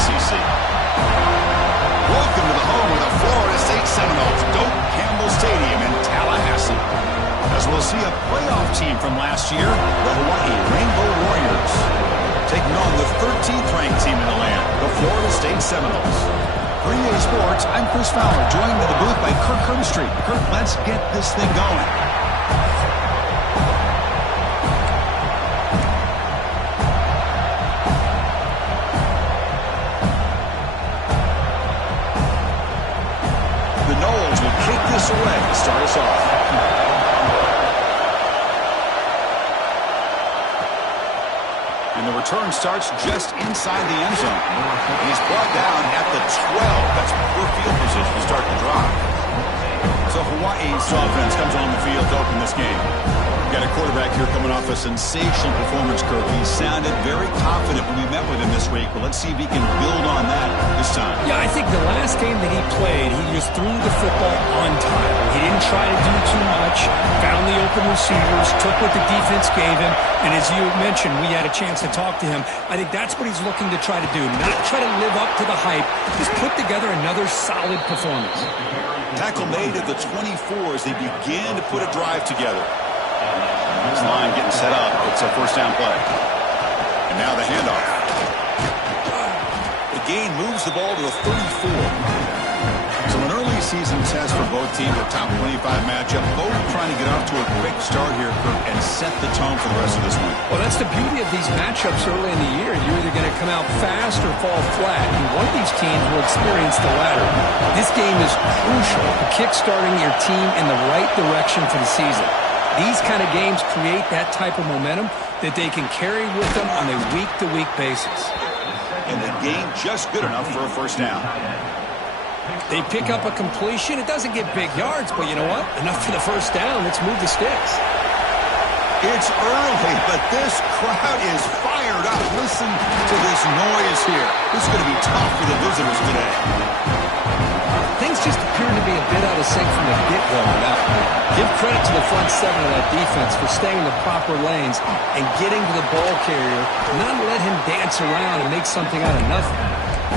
SEC. Welcome to the home of the Florida State Seminoles, Doak Campbell Stadium in Tallahassee. As we'll see a playoff team from last year, the Hawaii Rainbow Warriors, taking on the 13th ranked team in the land, the Florida State Seminoles. For EA Sports, I'm Chris Fowler, joined in the booth by Kirk Herbstreit. Kirk, let's get this thing going. The Noles will kick this away to start us off. And the return starts just inside the end zone. And he's brought down at the 12. That's poor field position to start the drive. So Hawaii's offense comes on the field to open this game. Got a quarterback here coming off a sensational performance, Kirk. He sounded very confident when we met with him this week, but let's see if he can build on that this time. Yeah, I think the last game that he played, he just threw the football on time. He didn't try to do too much, found the open receivers, took what the defense gave him, and as you mentioned, we had a chance to talk to him. I think that's what he's looking to try to do, not try to live up to the hype, just put together another solid performance. Tackle made at the 24 as they begin to put a drive together. This line getting set up. It's a first down play. And now the handoff. The gain moves the ball to the 34. So an early season test for both teams, a top 25 matchup. Both trying to get off to a quick start here, Kirk, and set the tone for the rest of this one. Well, that's the beauty of these matchups early in the year. You're either going to come out fast or fall flat, and one of these teams will experience the latter. This game is crucial for kick-starting your team in the right direction for the season. These kind of games create that type of momentum that they can carry with them on a week-to-week basis. And the gain just good enough for a first down. They pick up a completion. It doesn't get big yards, but you know what? Enough for the first down. Let's move the sticks. It's early, but this crowd is fired up. Listen to this noise here. This is going to be tough for the visitors today. Things just appear to be a bit out of sync from the get-go. Now, give credit to the front seven of that defense for staying in the proper lanes and getting to the ball carrier, not let him dance around and make something out of nothing.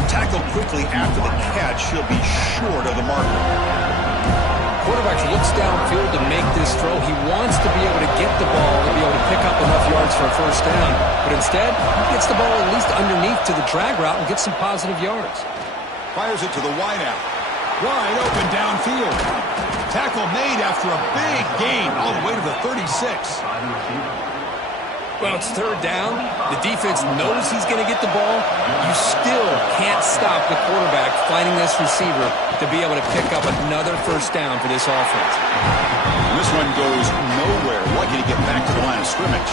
Tackled quickly after the catch, he'll be short of the marker. Quarterback looks downfield to make this throw. He wants to be able to get the ball to be able to pick up enough yards for a first down. But instead, he gets the ball at least underneath to the drag route and gets some positive yards. Fires it to the wideout. Wide open downfield. Tackle made after a big gain all the way to the 36. Well, it's third down. The defense knows he's going to get the ball. You still can't stop the quarterback finding this receiver to be able to pick up another first down for this offense. This one goes nowhere. Lucky to get back to the line of scrimmage.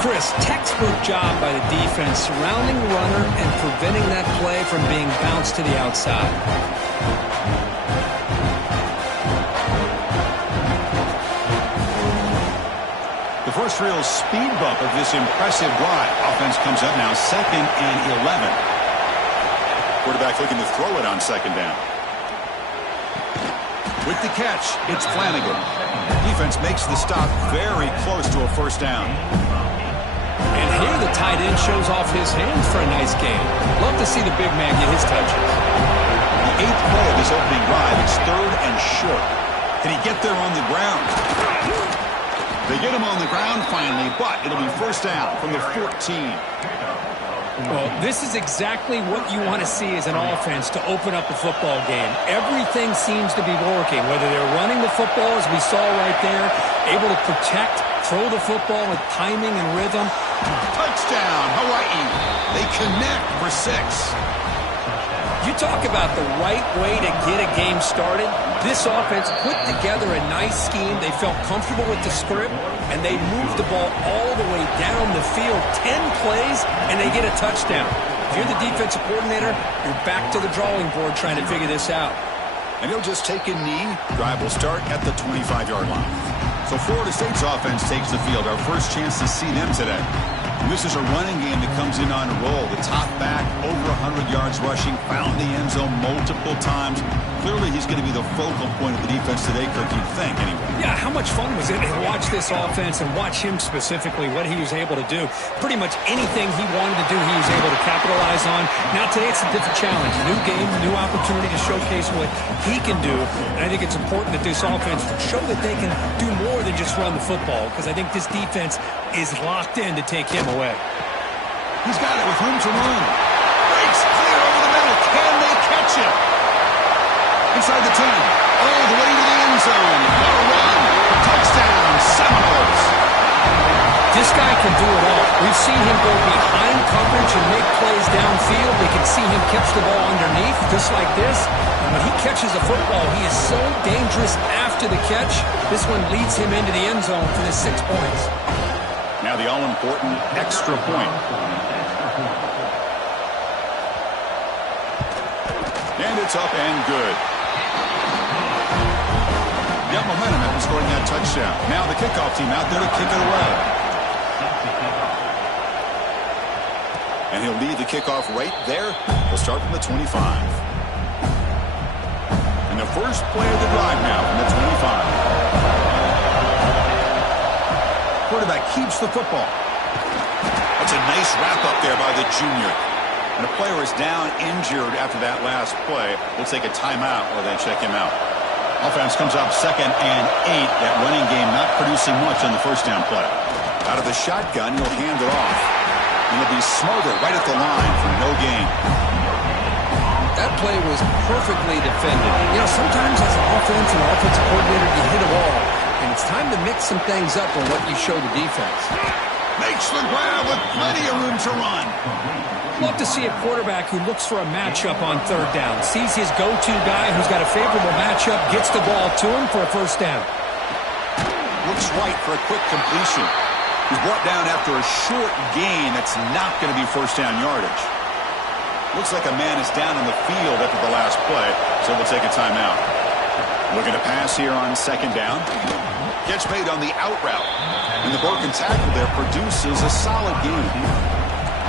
Chris, textbook job by the defense surrounding the runner and preventing that play from being bounced to the outside. The first real speed bump of this impressive drive. Offense comes up now 2nd and 11. Quarterback looking to throw it on 2nd down. With the catch, it's Flanagan. Defense makes the stop very close to a first down. And here the tight end shows off his hands for a nice gain. Love to see the big man get his touches. The 8th play of this opening drive, it's 3rd and short. Can he get there on the ground? They get him on the ground finally, but it'll be first down from the 14. Well, this is exactly what you want to see as an offense to open up a football game. Everything seems to be working, whether they're running the football, as we saw right there, able to protect, throw the football with timing and rhythm. Touchdown, Hawaii. They connect for 6. You talk about the right way to get a game started. This offense put together a nice scheme. They felt comfortable with the script, and they moved the ball all the way down the field. 10 plays, and they get a touchdown. If you're the defensive coordinator, you're back to the drawing board trying to figure this out. And he'll just take a knee. Drive will start at the 25-yard line. So Florida State's offense takes the field. Our first chance to see them today. And this is a running game that comes in on a roll. The top back, over 100 yards rushing, found the end zone multiple times. Clearly, he's going to be the focal point of the defense today, Kirk, you'd think, anyway. Yeah, how much fun was it to watch this offense and watch him specifically, what he was able to do. Pretty much anything he wanted to do, he was able to capitalize on. Now today it's a different challenge. New game, new opportunity to showcase what he can do. And I think it's important that this offense show that they can do more than just run the football, because I think this defense is locked in to take him away. He's got it with room to run. Breaks clear over the middle. Can they catch him? Inside the 10. All the way to the end zone. What a run. Touchdown, Seminoles. This guy can do it all. We've seen him go behind coverage and make plays downfield. We can see him catch the ball underneath, just like this. And when he catches a football, he is so dangerous after the catch. This one leads him into the end zone for the 6 points. Now the all-important extra point. And it's up and good. Got momentum after scoring that touchdown. Now the kickoff team out there to kick it away. And he'll lead the kickoff right there. We'll start from the 25. And the first play of the drive now from the 25. Quarterback keeps the football. That's a nice wrap up there by the junior. And the player is down injured after that last play. We'll take a timeout while they check him out. Offense comes up 2nd and 8. That running game not producing much on the first down play. Out of the shotgun, he'll hand it off. And he'll be smothered right at the line for no gain. That play was perfectly defended. You know, sometimes as an offense and offensive coordinator, you hit a wall. And it's time to mix some things up on what you show the defense. Makes the grab with plenty of room to run. Love to see a quarterback who looks for a matchup on 3rd down. Sees his go-to guy who's got a favorable matchup, gets the ball to him for a first down. Looks right for a quick completion. He's brought down after a short gain that's not going to be first down yardage. Looks like a man is down on the field after the last play, so we'll take a timeout. Looking to pass here on 2nd down. Catch made on the out route. And the broken tackle there produces a solid gain.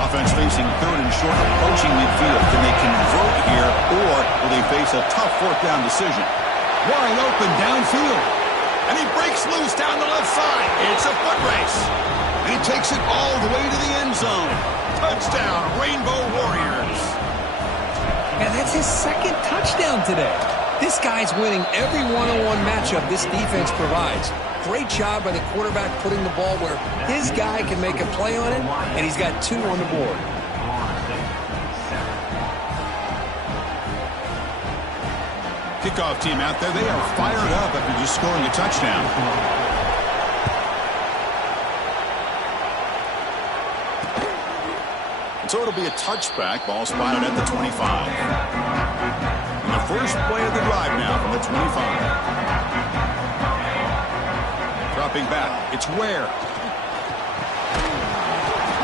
Offense facing 3rd and short, approaching midfield. Can they convert here, or will they face a tough 4th down decision? Wide open downfield. And he breaks loose down the left side. It's a foot race. And he takes it all the way to the end zone. Touchdown, Rainbow Warriors. And that's his 2nd touchdown today. This guy's winning every one-on-one matchup this defense provides. Great job by the quarterback putting the ball where his guy can make a play on it, and he's got 2 on the board. Kickoff team out there, they are fired up after just scoring a touchdown. So it'll be a touchback. Ball spotted at the 25. And the first play of the drive now from the 25. Dropping back. It's Ware.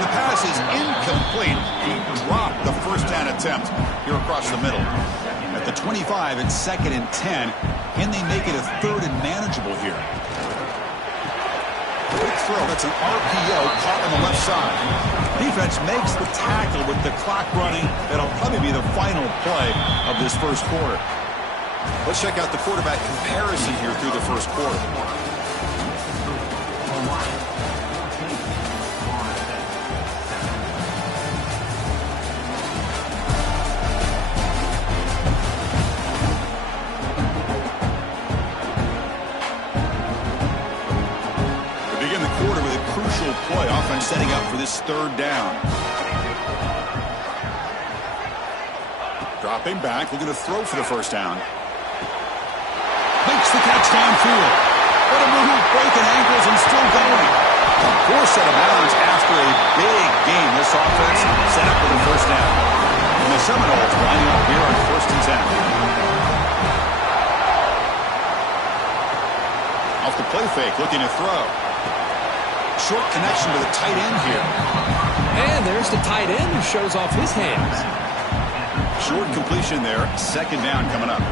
The pass is incomplete. He dropped the first down attempt here across the middle. At the 25, it's 2nd and 10. Can they make it a 3rd and manageable here? Quick throw. That's an RPO caught on the left side. Defense makes the tackle with the clock running. That'll probably be the final play of this first quarter. Let's check out the quarterback comparison here through the first quarter. Play offense setting up for this 3rd down. Dropping back, looking to throw for the first down. Makes the catch downfield. What a move, breaking ankles and still going. Poor set of bounds after a big game. This offense set up for the first down. And the Seminoles lining up here on 1st and 10. Off the play fake, looking to throw. Short connection to the tight end here. And there's the tight end who shows off his hands. Short completion there. 2nd down coming up.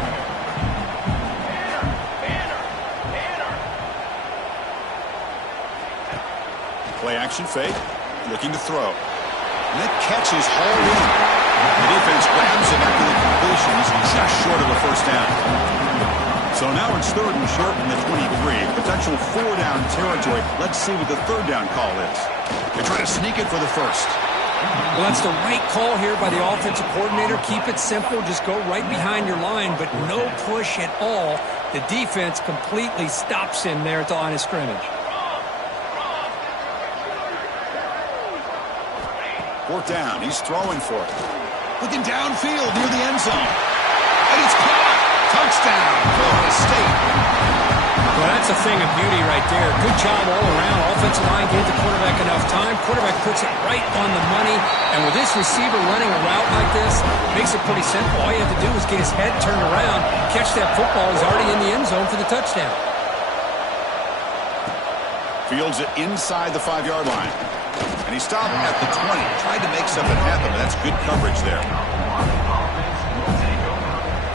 Play action fake. Looking to throw. And that catch is hauled in. The defense grabs him after the completion. He's just short of a first down. So now it's 3rd and short from the 23. Potential 4-down territory. Let's see what the 3rd down call is. They're trying to sneak it for the first. Well, that's the right call here by the offensive coordinator. Keep it simple. Just go right behind your line, but no push at all. The defense completely stops him there at the line of scrimmage. Fourth down. He's throwing for it. Looking downfield near the end zone. And it's caught. Touchdown, Florida State. Well, that's a thing of beauty right there. Good job all around. Offensive line gave the quarterback enough time. Quarterback puts it right on the money. And with this receiver running a route like this, makes it pretty simple. All you have to do is get his head turned around, catch that football. He's already in the end zone for the touchdown. Fields it inside the 5-yard line. And he stopped at the 20. Tried to make something happen, but that's good coverage there.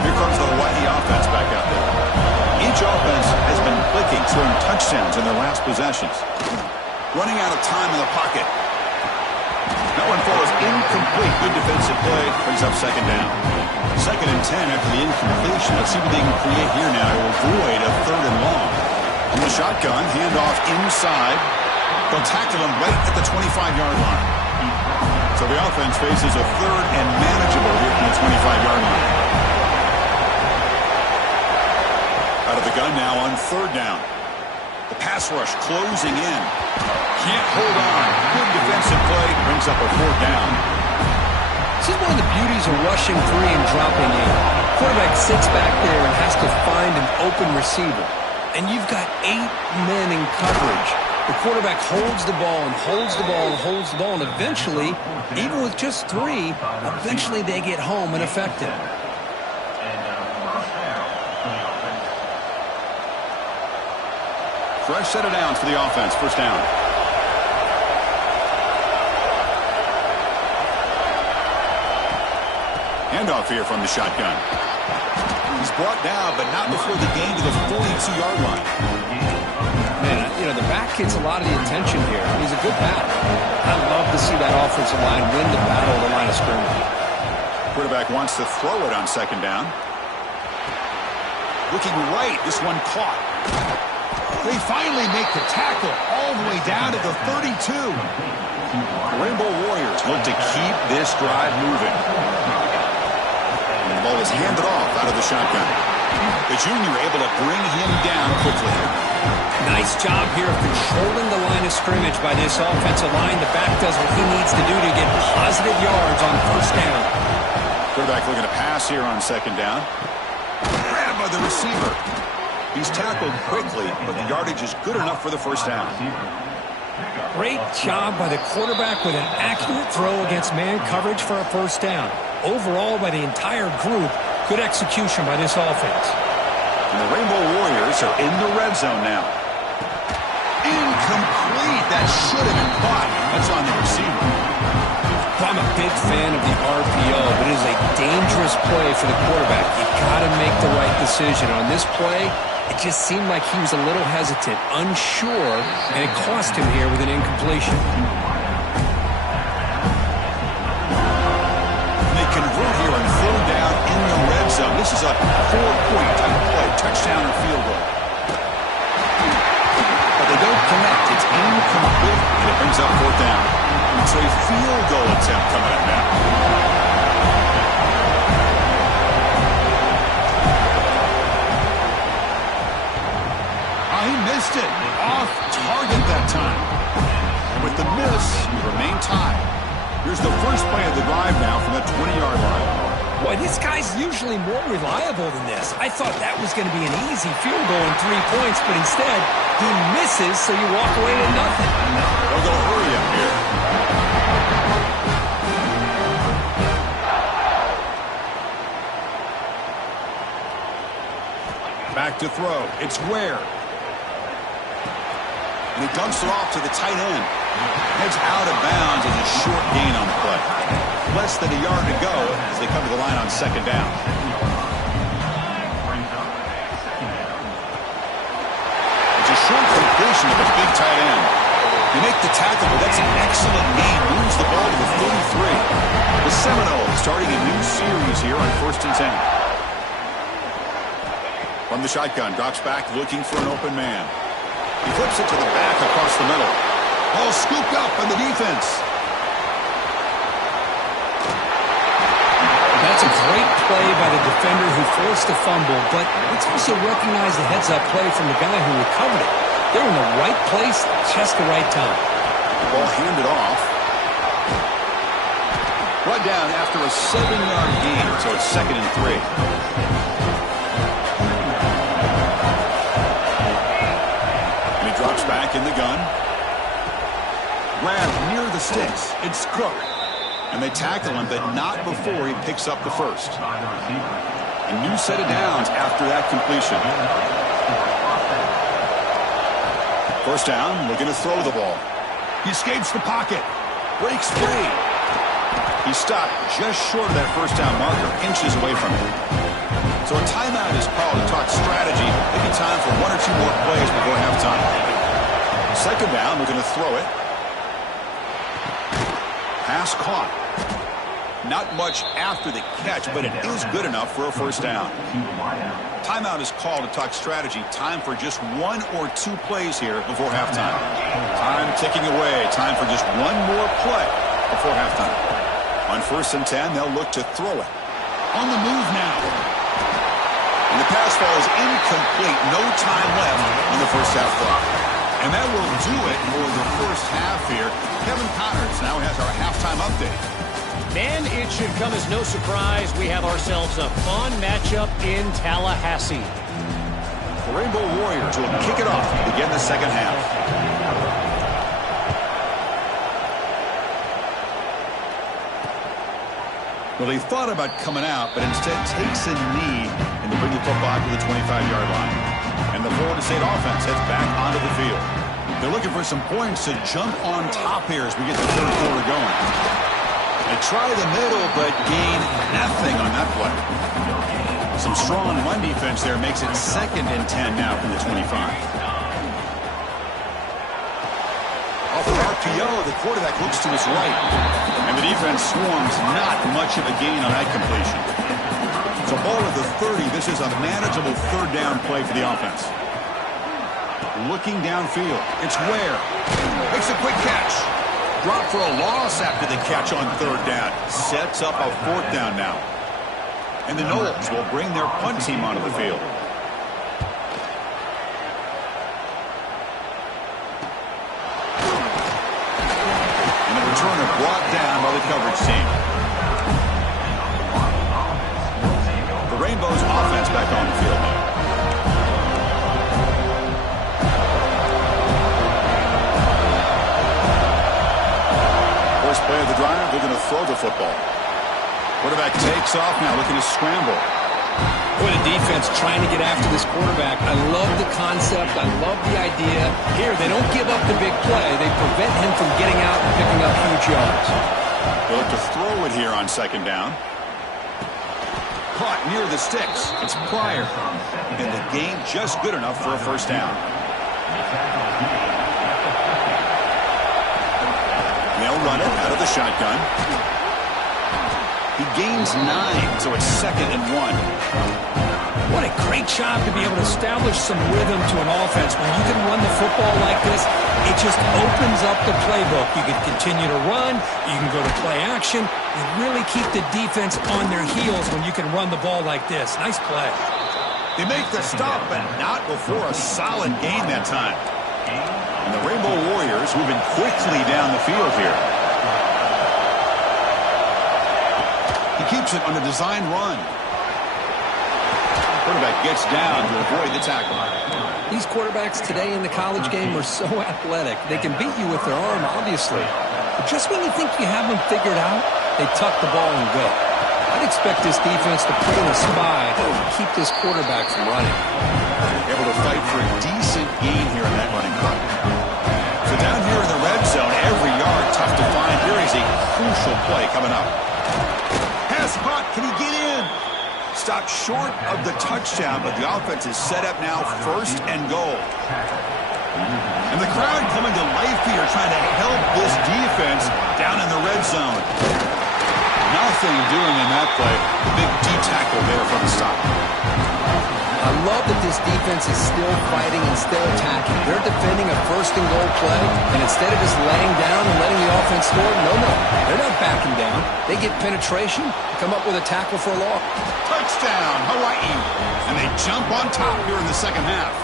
Here comes the Hawaii offense back out there. Each offense has been clicking, throwing touchdowns in their last possessions. Running out of time in the pocket. That one falls incomplete. Good defensive play. Brings up second down. 2nd and 10 after the incompletion. Let's see what they can create here now to avoid a 3rd and long. From the shotgun, handoff inside. They'll tackle him right at the 25-yard line. So the offense faces a 3rd and manageable here from the 25-yard line. Out of the gun now on 3rd down. The pass rush closing in. Can't hold on. Good defensive play. Brings up a 4th down. This is one of the beauties of rushing 3 and dropping 8. Quarterback sits back there and has to find an open receiver. And you've got 8 men in coverage. The quarterback holds the ball and holds the ball and holds the ball. And eventually, even with just 3, eventually they get home and effective. Fresh set of downs for the offense. 1st down. Handoff here from the shotgun. He's brought down, but not before the gain to the 42-yard line. Man, you know, the back gets a lot of the attention here. He's a good back. I love to see that offensive line win the battle at the line of scrimmage. Quarterback wants to throw it on 2nd down. Looking right. This one caught. They finally make the tackle all the way down to the 32. The Rainbow Warriors look to keep this drive moving. And the ball is handed off out of the shotgun. The junior able to bring him down quickly. Nice job here of controlling the line of scrimmage by this offensive line. The back does what he needs to do to get positive yards on 1st down. Quarterback looking to pass here on 2nd down. Grabbed by the receiver. He's tackled quickly, but the yardage is good enough for the 1st down. Great job by the quarterback with an accurate throw against man coverage for a 1st down. Overall, by the entire group, good execution by this offense. And the Rainbow Warriors are in the red zone now. Incomplete. That should have been caught. That's on the receiver. I'm a big fan of the RPO, but it is a dangerous play for the quarterback. You got to make the right decision. On this play, it just seemed like he was a little hesitant, unsure, and it cost him here with an incompletion. They convert here on 4th down in the red zone. This is a 4-point type of play, touchdown or field goal. But they don't connect. It's incomplete, and it brings up 4th down. So a field goal attempt coming up now. He missed it. Off target that time. And with the miss, we remain tied. Here's the first play of the drive now from the 20-yard line. Boy, this guy's usually more reliable than this. I thought that was going to be an easy field goal and 3 points, but instead, he misses, so you walk away with nothing. They'll go hurry up here. Back to throw. It's Ware. And he dumps it off to the tight end. Heads out of bounds as a short gain on the play. Less than a yard to go as they come to the line on 2nd down. It's a short completion of a big tight end. You make the tackle, but that's an excellent gain. Moves the ball to the 33. The Seminoles starting a new series here on 1st and 10. From the shotgun, drops back looking for an open man. He flips it to the back across the middle. Ball scooped up on the defense. play by the defender who forced the fumble, but let's also recognize the heads-up play from the guy who recovered it. They're in the right place, just the right time. Ball handed off. Brought down after a 7-yard gain, so it's 2nd and 3. And he drops back in the gun. Grab near the sticks. It's Cook. And they tackle him, but not before he picks up the first. A new set of downs after that completion. First down, looking to throw the ball. He escapes the pocket. Breaks free. He stopped just short of that first down marker, inches away from it. So a timeout is called to talk strategy. Maybe time for 1 or 2 more plays before halftime. Second down, looking to throw it. Pass caught. Not much after the catch, but it is good enough for a first down. Timeout is called to talk strategy. Time for just 1 or 2 plays here before halftime. Time ticking away. Time for just 1 more play before halftime. On 1st and 10, they'll look to throw it. On the move now. And the pass falls incomplete. No time left in the first half clock. And that will do it for the first half here. Kevin Connors now has our halftime update. Man, it should come as no surprise we have ourselves a fun matchup in Tallahassee. The Rainbow Warriors will kick it off to begin the second half. Well, he thought about coming out, but instead takes a knee and to bring the football to the 25-yard line. And the Florida State offense heads back onto the field. They're looking for some points to jump on top here as we get the third quarter going. They try the middle, but gain nothing on that play. Some strong run defense there makes it 2nd and 10 now from the 25. Off the RPO, the quarterback looks to his right. And the defense swarms, not much of a gain on that completion. So ball at the 30, this is a manageable third down play for the offense. Looking downfield, it's Ware. Makes a quick catch. Drop for a loss after the catch on 3rd down. Sets up a 4th down now. And the Noles will bring their punt team onto the field. And the returner brought down by the coverage team. The Rainbows offense back on the field now. First play of the drive, they're going to throw the football. Quarterback takes off now, looking to scramble. Boy, the defense trying to get after this quarterback. I love the concept. I love the idea. Here, they don't give up the big play. They prevent him from getting out and picking up huge yards. They'll look to throw it here on 2nd down. Caught near the sticks. It's Pryor. And the game just good enough for a first down. They'll run it out of the shotgun. He gains 9, so it's 2nd and 1. What a great job to be able to establish some rhythm to an offense. When you can run the football like this, it just opens up the playbook. You can continue to run. You can go to play action. And really keep the defense on their heels when you can run the ball like this. Nice play. They make the stop, but not before a solid gain that time. And the Rainbow Warriors moving quickly down the field here. He keeps it on a design run. Quarterback gets down to avoid the tackle. These quarterbacks today in the college game are so athletic. They can beat you with their arm, obviously. But just when you think you have them figured out, they tuck the ball and go. I'd expect this defense to put in a spy to keep this quarterback from running. Able to fight for a decent gain here in that running clock. So down here in the red zone, every yard tough to find. Here is a crucial play coming up. Pass caught. Can he get in? Stopped short of the touchdown, but the offense is set up now 1st and goal. And the crowd coming to life here, trying to help this defense down in the red zone. Nothing doing in that play. Big D tackle there for the stop. I love that this defense is still fighting and still attacking. They're defending a first-and-goal play, and instead of just laying down and letting the offense score, no, they're not backing down. They get penetration, come up with a tackle for a loss. Touchdown, Hawaii. And they jump on top here in the second half.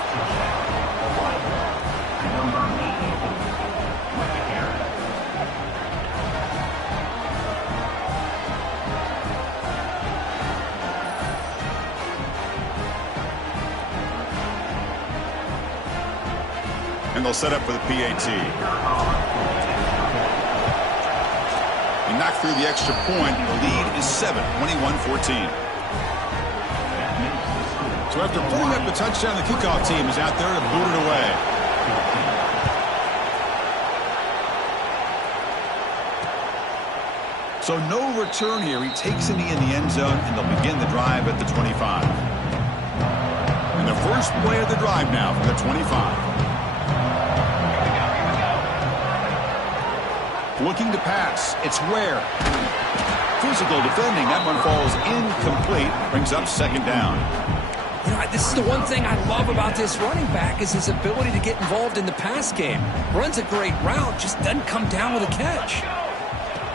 And they'll set up for the PAT. He knocked through the extra point. The lead is 7, 21-14. So after putting up a touchdown, the kickoff team is out there to boot it away. So no return here. He takes it in the end zone, and they'll begin the drive at the 25. And the first play of the drive now from the 25. Looking to pass. It's Ware. Physical defending. That one falls incomplete. Brings up second down. You know, this is the one thing I love about this running back is his ability to get involved in the pass game. Runs a great route, just doesn't come down with a catch.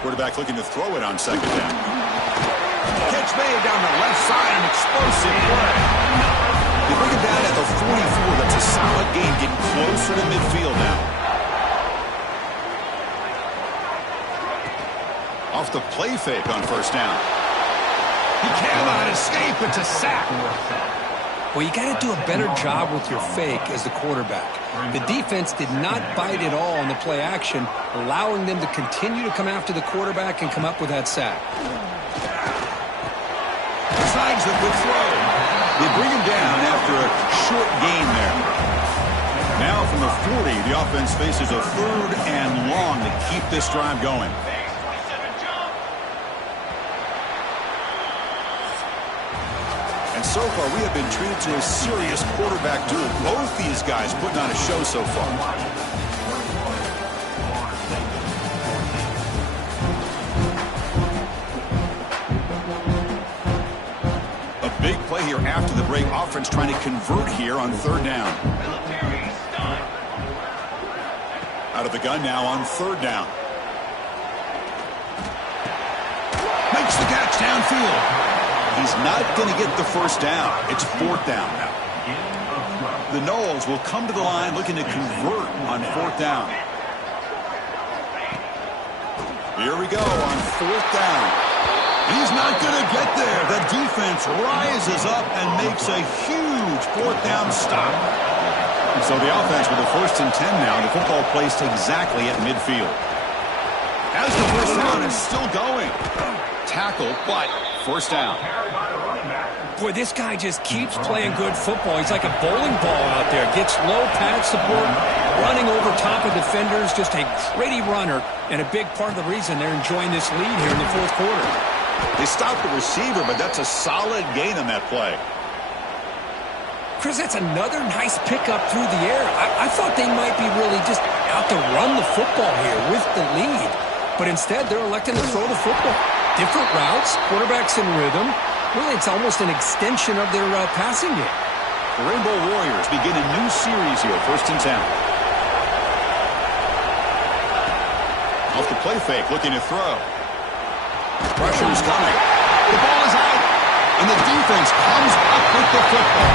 Quarterback looking to throw it on second down. Catch made down the left side. An explosive play. They bring it down at the 44. That's a solid gain. Getting closer to midfield now. Off the play fake on first down. He cannot escape. It's a sack. Well, you got to do a better job with your fake as the quarterback. The defense did not bite at all on the play action, allowing them to continue to come after the quarterback and come up with that sack. Decides the good throw. They bring him down after a short gain there. Now from the 40, the offense faces a 3rd and long to keep this drive going. And so far, we have been treated to a serious quarterback duel. Both these guys putting on a show so far. A big play here after the break. Offense trying to convert here on 3rd down. Out of the gun now on 3rd down. Makes the catch downfield. He's not going to get the first down. It's 4th down now. The Noles will come to the line looking to convert on 4th down. Here we go on 4th down. He's not going to get there. The defense rises up and makes a huge 4th down stop. So the offense with a 1st and 10 now. The football placed exactly at midfield. As the first down is still going. Tackle, but 1st down. Boy, this guy just keeps playing good football. He's like a bowling ball out there. Gets low pad support, running over top of defenders. Just a gritty runner, and a big part of the reason they're enjoying this lead here in the 4th quarter. They stopped the receiver, but that's a solid gain on that play. Chris, that's another nice pickup through the air. I thought they might be really just out to run the football here with the lead. But instead, they're electing to throw the football. Different routes, quarterbacks in rhythm. Really, it's almost an extension of their passing game. The Rainbow Warriors begin a new series here, 1st and 10. Off the play fake, looking to throw. Pressure's coming. The ball is out. And the defense comes up with the football.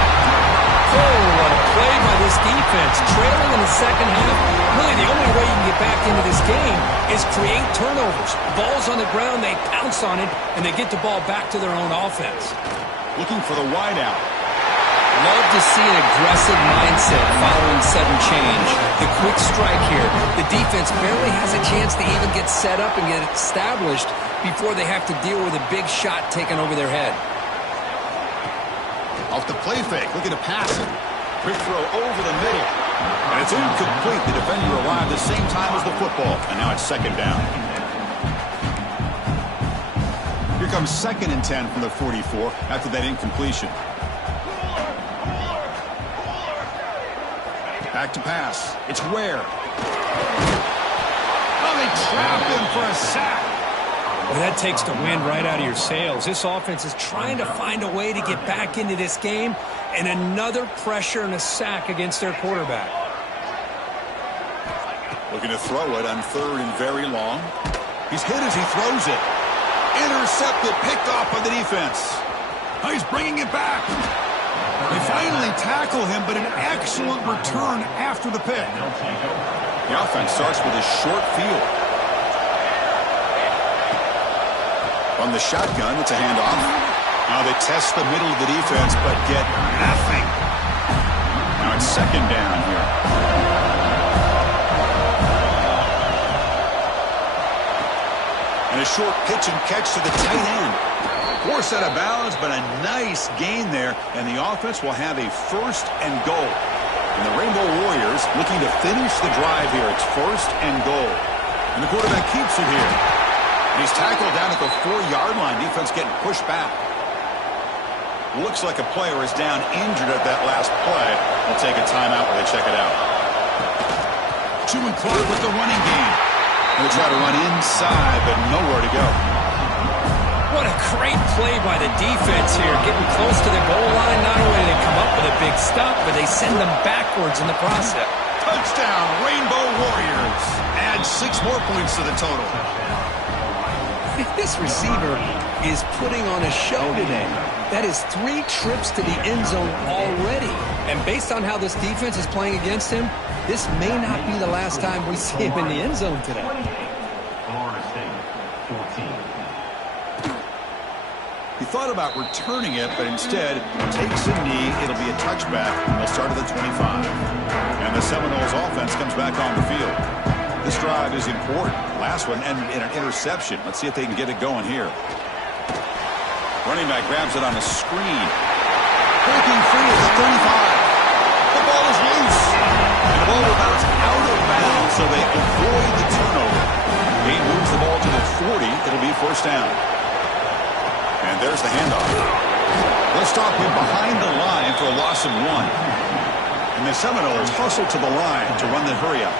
Oh, what a play by this defense. Trailing in the second half. Really, the only way you can get back into this game is create turnovers. Ball's on the ground, they pounce on it, and they get the ball back to their own offense. Looking for the wideout. Love to see an aggressive mindset following sudden change. The quick strike here. The defense barely has a chance to even get set up and get established before they have to deal with a big shot taken over their head. Off the play fake, looking to pass it. Quick throw over the middle. And it's incomplete. The defender arrived the same time as the football. And now it's 2nd down. Here comes 2nd and 10 from the 44 after that incompletion. Back to pass. It's Ware. Oh, they trap him for a sack. Well, that takes the wind right out of your sails. This offense is trying to find a way to get back into this game, and another pressure and a sack against their quarterback. Looking to throw it on 3rd and very long. He's hit as he throws it. Intercepted, picked off by the defense. Oh, he's bringing it back. They finally tackle him, but an excellent return after the pick. The offense starts with a short field. On the shotgun, it's a handoff. Now they test the middle of the defense, but get nothing. Now it's 2nd down here. And a short pitch and catch to the tight end. Forced out of bounds, but a nice gain there, and the offense will have a 1st and goal. And the Rainbow Warriors looking to finish the drive here. It's 1st and goal. And the quarterback keeps it here. And he's tackled down at the 4-yard line. Defense getting pushed back. Looks like a player is down injured at that last play. They'll take a timeout while they check it out. Chewing clock with the running game. They'll try to run inside, but nowhere to go. What a great play by the defense here. Getting close to the goal line. Not only do they come up with a big stop, but they send them backwards in the process. Touchdown, Rainbow Warriors. Add 6 more points to the total. This receiver is putting on a show today. That is 3 trips to the end zone already. And based on how this defense is playing against him, this may not be the last time we see him in the end zone today. He thought about returning it, but instead takes a knee. It'll be a touchback. They'll start at the 25. And the Seminoles offense comes back on the field. This drive is important. Last one ended in an interception. Let's see if they can get it going here. Running back grabs it on a screen. Breaking free at the 35. The ball is loose. And the ball will bounce out of bounds, so they avoid the turnover. He moves the ball to the 40. It'll be 1st down. And there's the handoff. They'll stop him behind the line for a loss of 1. And the Seminoles hustle to the line to run the hurry-up.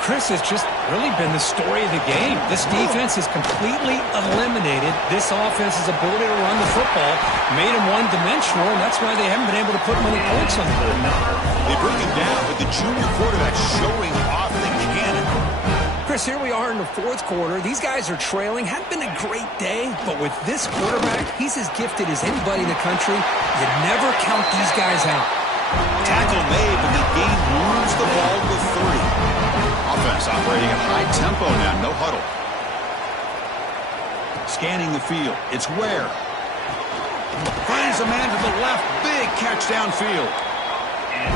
Chris, has just really been the story of the game. This defense has completely eliminated this offense's ability to run the football, made them one-dimensional, and that's why they haven't been able to put many points on the board. They bring him down with the junior quarterback showing off the cannon. Chris, here we are in the 4th quarter. These guys are trailing. Hadn't been a great day, but with this quarterback, he's as gifted as anybody in the country. You never count these guys out. Tackle made, but the game moves the ball to 30. Offense operating at high tempo now, no huddle. Scanning the field, it's Ware. Finds a man to the left, big catch downfield.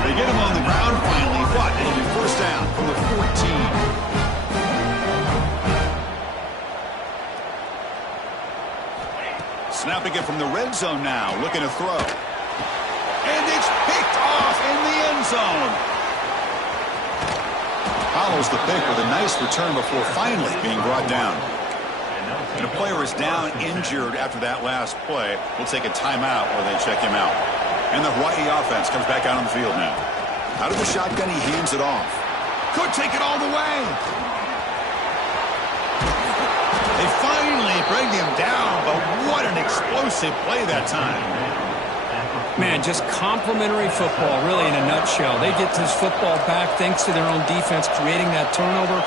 They get him on the ground finally, but it'll be 1st down from the 14. Snapping it from the red zone now, looking to throw. And it's picked off in the end zone. Follows the pick with a nice return before finally being brought down. And a player is down injured after that last play. We'll take a timeout where they check him out. And the Hawaii offense comes back out on the field now. Out of the shotgun, he hands it off. Could take it all the way. They finally bring him down, but what an explosive play that time. Man, just complimentary football, really, in a nutshell. They get this football back thanks to their own defense, creating that turnover,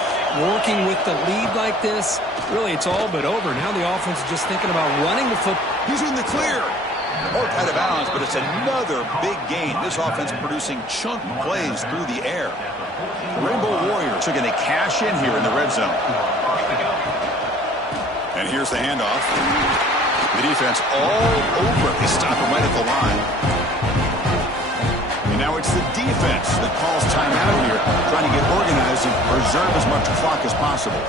working with the lead like this. Really, it's all but over. Now the offense is just thinking about running the football. He's in the clear. Or out of bounds, but it's another big gain. This offense producing chunk plays through the air. The Rainbow Warriors are going to cash in here in the red zone. And here's the handoff. The defense all over it. They stop him right at the line. And now it's the defense that calls timeout here, trying to get organized and preserve as much clock as possible.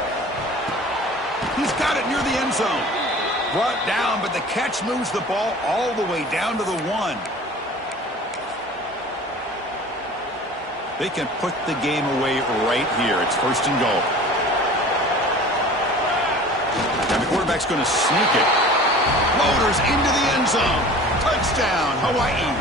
He's got it near the end zone. Brought down, but the catch moves the ball all the way down to the 1. They can put the game away right here. It's 1st and goal. And the quarterback's going to sneak it. Motors into the end zone. Touchdown, Hawaii.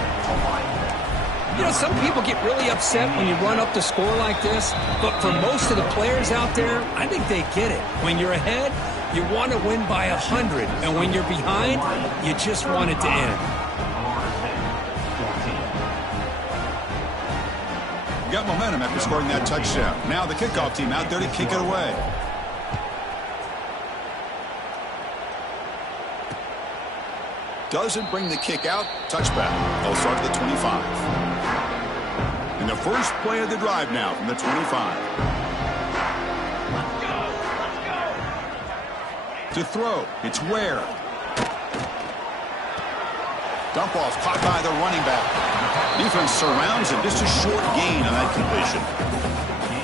You know, some people get really upset when you run up the score like this, but for most of the players out there, I think they get it. When you're ahead, You want to win by 100, and when you're behind, you just want it to end. You got momentum after scoring that touchdown. Now the kickoff team out there to kick it away. Doesn't bring the kick out. Touchback. They'll start at the 25. And the first play of the drive now from the 25. To throw, it's Ware. Dump off caught by the running back. Defense surrounds him. Just a short gain on that completion.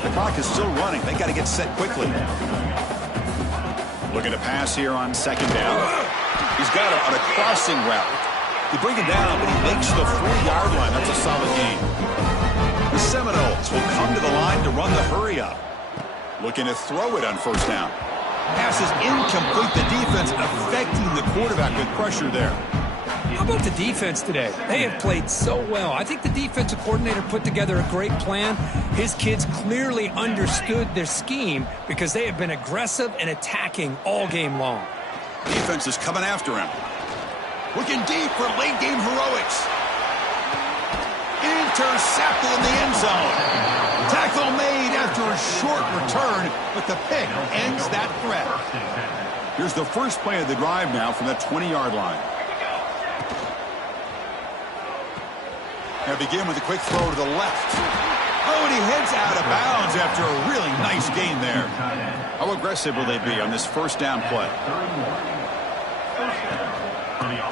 The clock is still running. They got to get set quickly. Looking to pass here on second down. He's got him on a crossing route. They bring it down, but he makes the 4-yard line. That's a solid gain. The Seminoles will come to the line to run the hurry up. Looking to throw it on first down. Pass is incomplete. The defense affecting the quarterback with pressure there. How about the defense today? They have played so well. I think the defensive coordinator put together a great plan. His kids clearly understood their scheme because they have been aggressive and attacking all game long. Defense is coming after him. Looking deep for late game heroics. Intercepted in the end zone. Tackle made after a short return, but the pick ends that threat. Here's the first play of the drive now from the 20-yard line. Now begin with a quick throw to the left. Oh, and he heads out of bounds after a really nice gain there. How aggressive will they be on this first down play?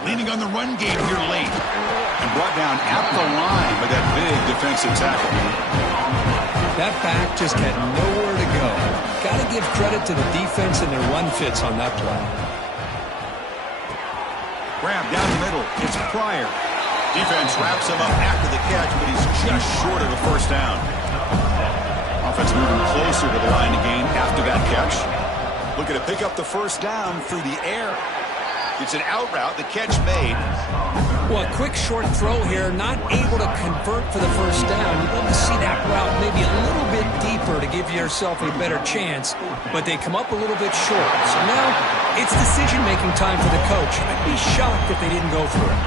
Leaning on the run game here late. And brought down at the line with that big defensive tackle. That back just had nowhere to go. Got to give credit to the defense and their run fits on that play. Grab down the middle. It's Pryor. Defense wraps him up after the catch, but he's just short of the first down. Offense moving closer to the line to gain after that catch. Looking to pick up the first down through the air. It's an out route. The catch made. Well, a quick short throw here, not able to convert for the first down. You'd love to see that route maybe a little bit deeper to give yourself a better chance, but they come up a little bit short. So now it's decision-making time for the coach. I'd be shocked if they didn't go for it.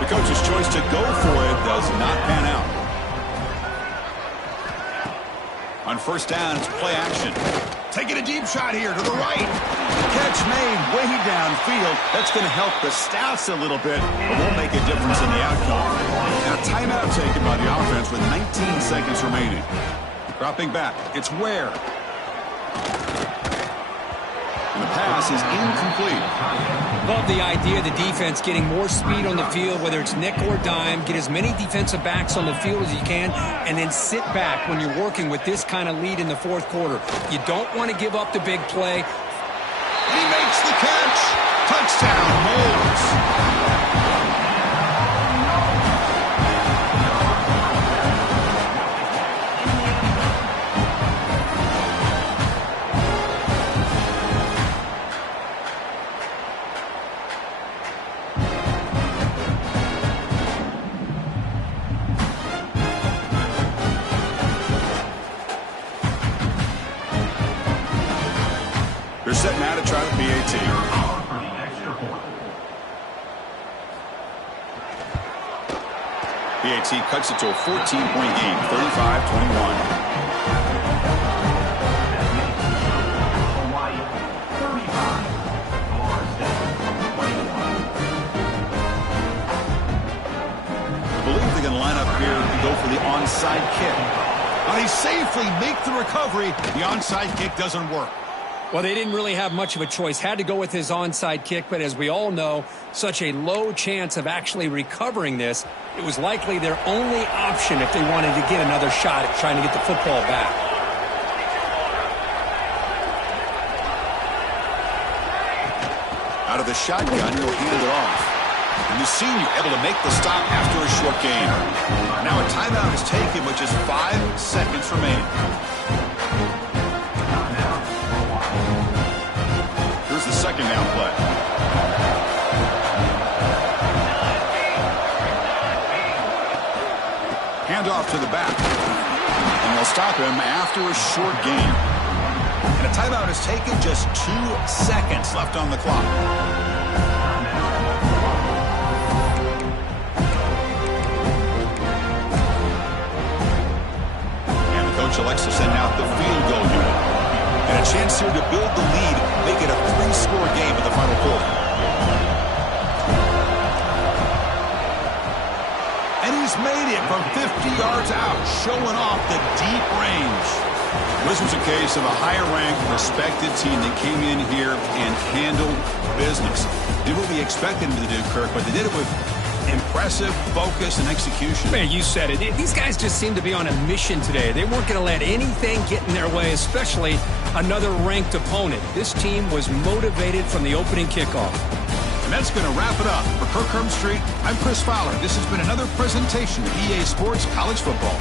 The coach's choice to go for it does not pan out. On first down, it's play action. Taking a deep shot here to the right. Catch made way downfield. That's going to help the stats a little bit, but won't make a difference in the outcome. And a timeout taken by the offense with 19 seconds remaining. Dropping back, it's Ware. And the pass is incomplete. Love the idea of the defense getting more speed on the field, whether it's nickel or dime. Get as many defensive backs on the field as you can, and then sit back when you're working with this kind of lead in the fourth quarter. You don't want to give up the big play. And he makes the catch. Touchdown, Moles. They're setting out to try the PAT. PAT cuts it to a 14-point game, 35-21. I believe they're going to line up here and go for the onside kick. They safely make the recovery. The onside kick doesn't work. Well, they didn't really have much of a choice. Had to go with his onside kick, but as we all know, such a low chance of actually recovering this. It was likely their only option if they wanted to get another shot at trying to get the football back. Out of the shotgun, he'll hand it off. And the senior able to make the stop after a short gain. Now a timeout is taken with just 5 seconds remaining. Here's the second down play. Hand off to the back. And they'll stop him after a short gain. And a timeout is taken, just 2 seconds left on the clock. And the coach elects to send out the field goal unit. And a chance here to build the lead, make it a 3-score game in the final quarter. And he's made it from 50 yards out, showing off the deep range. This was a case of a higher-ranked, respected team that came in here and handled business. Did what we expected them to do, Kirk, but they did it with impressive focus and execution. Man, you said it. These guys just seem to be on a mission today. They weren't going to let anything get in their way, especially another ranked opponent. This team was motivated from the opening kickoff. And that's going to wrap it up. For Kirk Street, I'm Chris Fowler. This has been another presentation of EA Sports College Football.